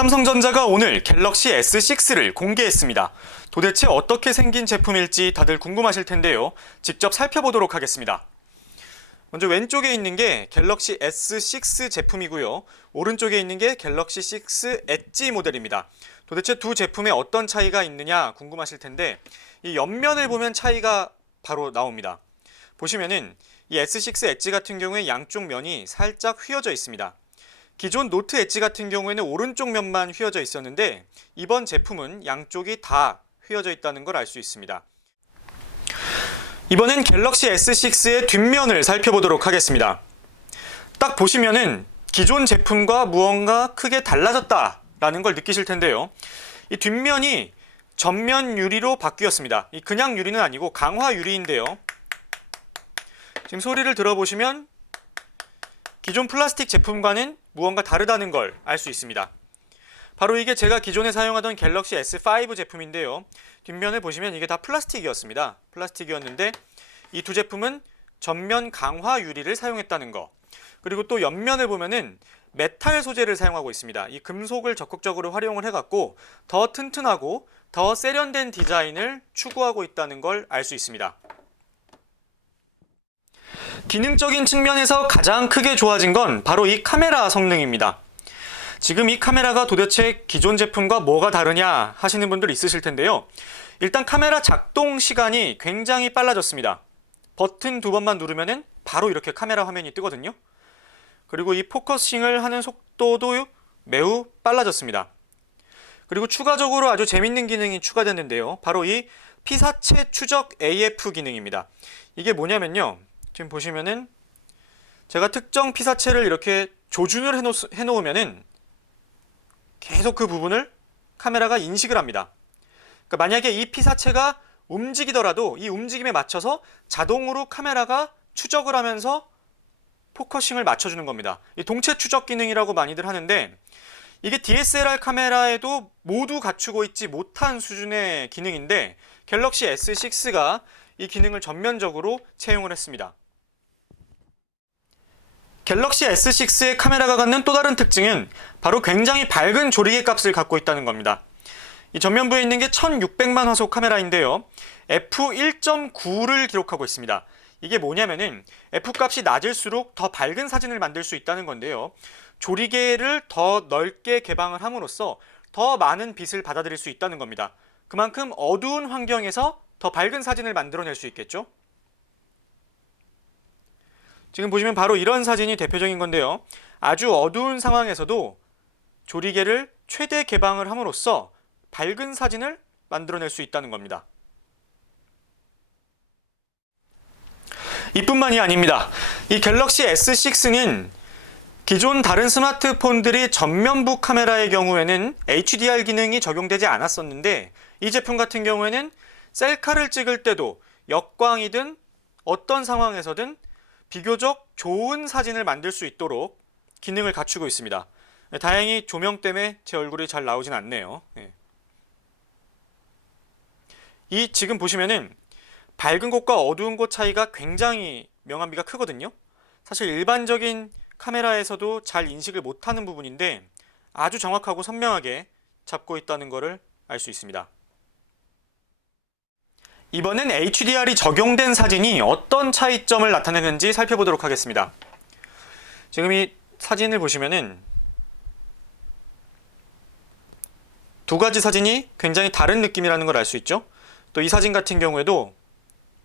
삼성전자가 오늘 갤럭시 S6를 공개했습니다. 도대체 어떻게 생긴 제품일지 다들 궁금하실 텐데요. 직접 살펴보도록 하겠습니다. 먼저 왼쪽에 있는 게 갤럭시 S6 제품이고요. 오른쪽에 있는 게 갤럭시 6 엣지 모델입니다. 도대체 두 제품에 어떤 차이가 있느냐 궁금하실 텐데 이 옆면을 보면 차이가 바로 나옵니다. 보시면은 이 S6 엣지 같은 경우에 양쪽 면이 살짝 휘어져 있습니다. 기존 노트 엣지 같은 경우에는 오른쪽 면만 휘어져 있었는데 이번 제품은 양쪽이 다 휘어져 있다는 걸 알 수 있습니다. 이번엔 갤럭시 S6의 뒷면을 살펴보도록 하겠습니다. 딱 보시면은 기존 제품과 무언가 크게 달라졌다라는 걸 느끼실 텐데요. 이 뒷면이 전면 유리로 바뀌었습니다. 이 그냥 유리는 아니고 강화 유리인데요. 지금 소리를 들어보시면 기존 플라스틱 제품과는 무언가 다르다는 걸 알 수 있습니다. 바로 이게 제가 기존에 사용하던 갤럭시 S5 제품인데요. 뒷면을 보시면 이게 다 플라스틱이었습니다. 플라스틱이었는데 이 두 제품은 전면 강화 유리를 사용했다는 거. 그리고 또 옆면을 보면은 메탈 소재를 사용하고 있습니다. 이 금속을 적극적으로 활용을 해갖고 더 튼튼하고 더 세련된 디자인을 추구하고 있다는 걸 알 수 있습니다. 기능적인 측면에서 가장 크게 좋아진 건 바로 이 카메라 성능입니다. 지금 이 카메라가 도대체 기존 제품과 뭐가 다르냐 하시는 분들 있으실 텐데요. 일단 카메라 작동 시간이 굉장히 빨라졌습니다. 버튼 두 번만 누르면은 바로 이렇게 카메라 화면이 뜨거든요. 그리고 이 포커싱을 하는 속도도 매우 빨라졌습니다. 그리고 추가적으로 아주 재밌는 기능이 추가됐는데요. 바로 이 피사체 추적 AF 기능입니다. 이게 뭐냐면요. 지금 보시면은 제가 특정 피사체를 이렇게 조준을 해놓으면은 계속 그 부분을 카메라가 인식을 합니다. 그러니까 만약에 이 피사체가 움직이더라도 이 움직임에 맞춰서 자동으로 카메라가 추적을 하면서 포커싱을 맞춰주는 겁니다. 이 동체 추적 기능이라고 많이들 하는데 이게 DSLR 카메라에도 모두 갖추고 있지 못한 수준의 기능인데 갤럭시 S6가 이 기능을 전면적으로 채용을 했습니다. 갤럭시 S6의 카메라가 갖는 또 다른 특징은 바로 굉장히 밝은 조리개 값을 갖고 있다는 겁니다. 이 전면부에 있는 게 1600만 화소 카메라인데요. f1.9를 기록하고 있습니다. 이게 뭐냐면은 F값이 낮을수록 더 밝은 사진을 만들 수 있다는 건데요. 조리개를 더 넓게 개방을 함으로써 더 많은 빛을 받아들일 수 있다는 겁니다. 그만큼 어두운 환경에서 더 밝은 사진을 만들어낼 수 있겠죠. 지금 보시면 바로 이런 사진이 대표적인 건데요. 아주 어두운 상황에서도 조리개를 최대 개방을 함으로써 밝은 사진을 만들어낼 수 있다는 겁니다. 이뿐만이 아닙니다. 이 갤럭시 S6는 기존 다른 스마트폰들이 전면부 카메라의 경우에는 HDR 기능이 적용되지 않았었는데 이 제품 같은 경우에는 셀카를 찍을 때도 역광이든 어떤 상황에서든 비교적 좋은 사진을 만들 수 있도록 기능을 갖추고 있습니다. 다행히 조명 때문에 제 얼굴이 잘 나오진 않네요. 이 지금 보시면은 밝은 곳과 어두운 곳 차이가 굉장히 명암비가 크거든요. 사실 일반적인 카메라에서도 잘 인식을 못하는 부분인데 아주 정확하고 선명하게 잡고 있다는 것을 알 수 있습니다. 이번엔 HDR이 적용된 사진이 어떤 차이점을 나타내는지 살펴보도록 하겠습니다. 지금 이 사진을 보시면은 두 가지 사진이 굉장히 다른 느낌이라는 걸 알 수 있죠. 또 이 사진 같은 경우에도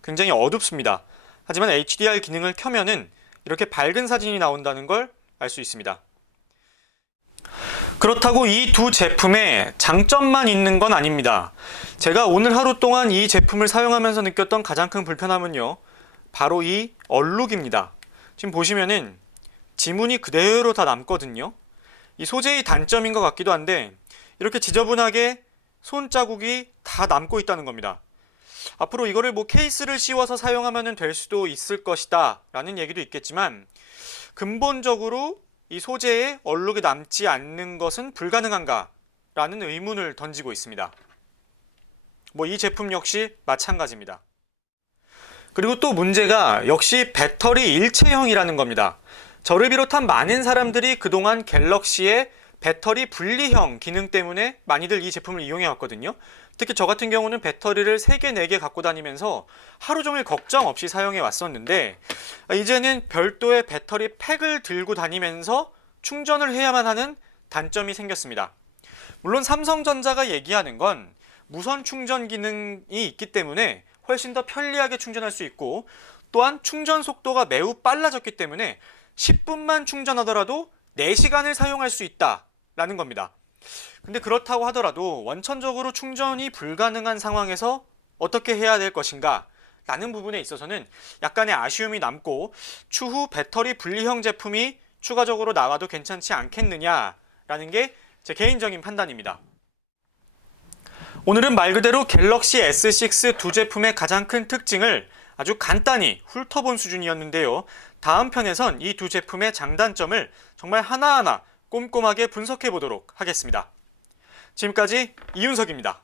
굉장히 어둡습니다. 하지만 HDR 기능을 켜면은 이렇게 밝은 사진이 나온다는 걸 알 수 있습니다. 그렇다고 이 두 제품에 장점만 있는 건 아닙니다. 제가 오늘 하루 동안 이 제품을 사용하면서 느꼈던 가장 큰 불편함은요. 바로 이 얼룩입니다. 지금 보시면은 지문이 그대로 다 남거든요. 이 소재의 단점인 것 같기도 한데 이렇게 지저분하게 손자국이 다 남고 있다는 겁니다. 앞으로 이거를 뭐 케이스를 씌워서 사용하면 될 수도 있을 것이다 라는 얘기도 있겠지만 근본적으로 이 소재에 얼룩이 남지 않는 것은 불가능한가 라는 의문을 던지고 있습니다. 뭐 이 제품 역시 마찬가지입니다. 그리고 또 문제가 역시 배터리 일체형이라는 겁니다. 저를 비롯한 많은 사람들이 그동안 갤럭시에 배터리 분리형 기능 때문에 많이들 이 제품을 이용해 왔거든요. 특히 저 같은 경우는 배터리를 3개, 4개 갖고 다니면서 하루 종일 걱정 없이 사용해 왔었는데 이제는 별도의 배터리 팩을 들고 다니면서 충전을 해야만 하는 단점이 생겼습니다. 물론 삼성전자가 얘기하는 건 무선 충전 기능이 있기 때문에 훨씬 더 편리하게 충전할 수 있고 또한 충전 속도가 매우 빨라졌기 때문에 10분만 충전하더라도 4시간을 사용할 수 있다라는 겁니다. 근데 그렇다고 하더라도 원천적으로 충전이 불가능한 상황에서 어떻게 해야 될 것인가 라는 부분에 있어서는 약간의 아쉬움이 남고 추후 배터리 분리형 제품이 추가적으로 나와도 괜찮지 않겠느냐라는 게 제 개인적인 판단입니다. 오늘은 말 그대로 갤럭시 S6 두 제품의 가장 큰 특징을 아주 간단히 훑어본 수준이었는데요. 다음 편에선 이 두 제품의 장단점을 정말 하나하나 꼼꼼하게 분석해 보도록 하겠습니다. 지금까지 이윤석입니다.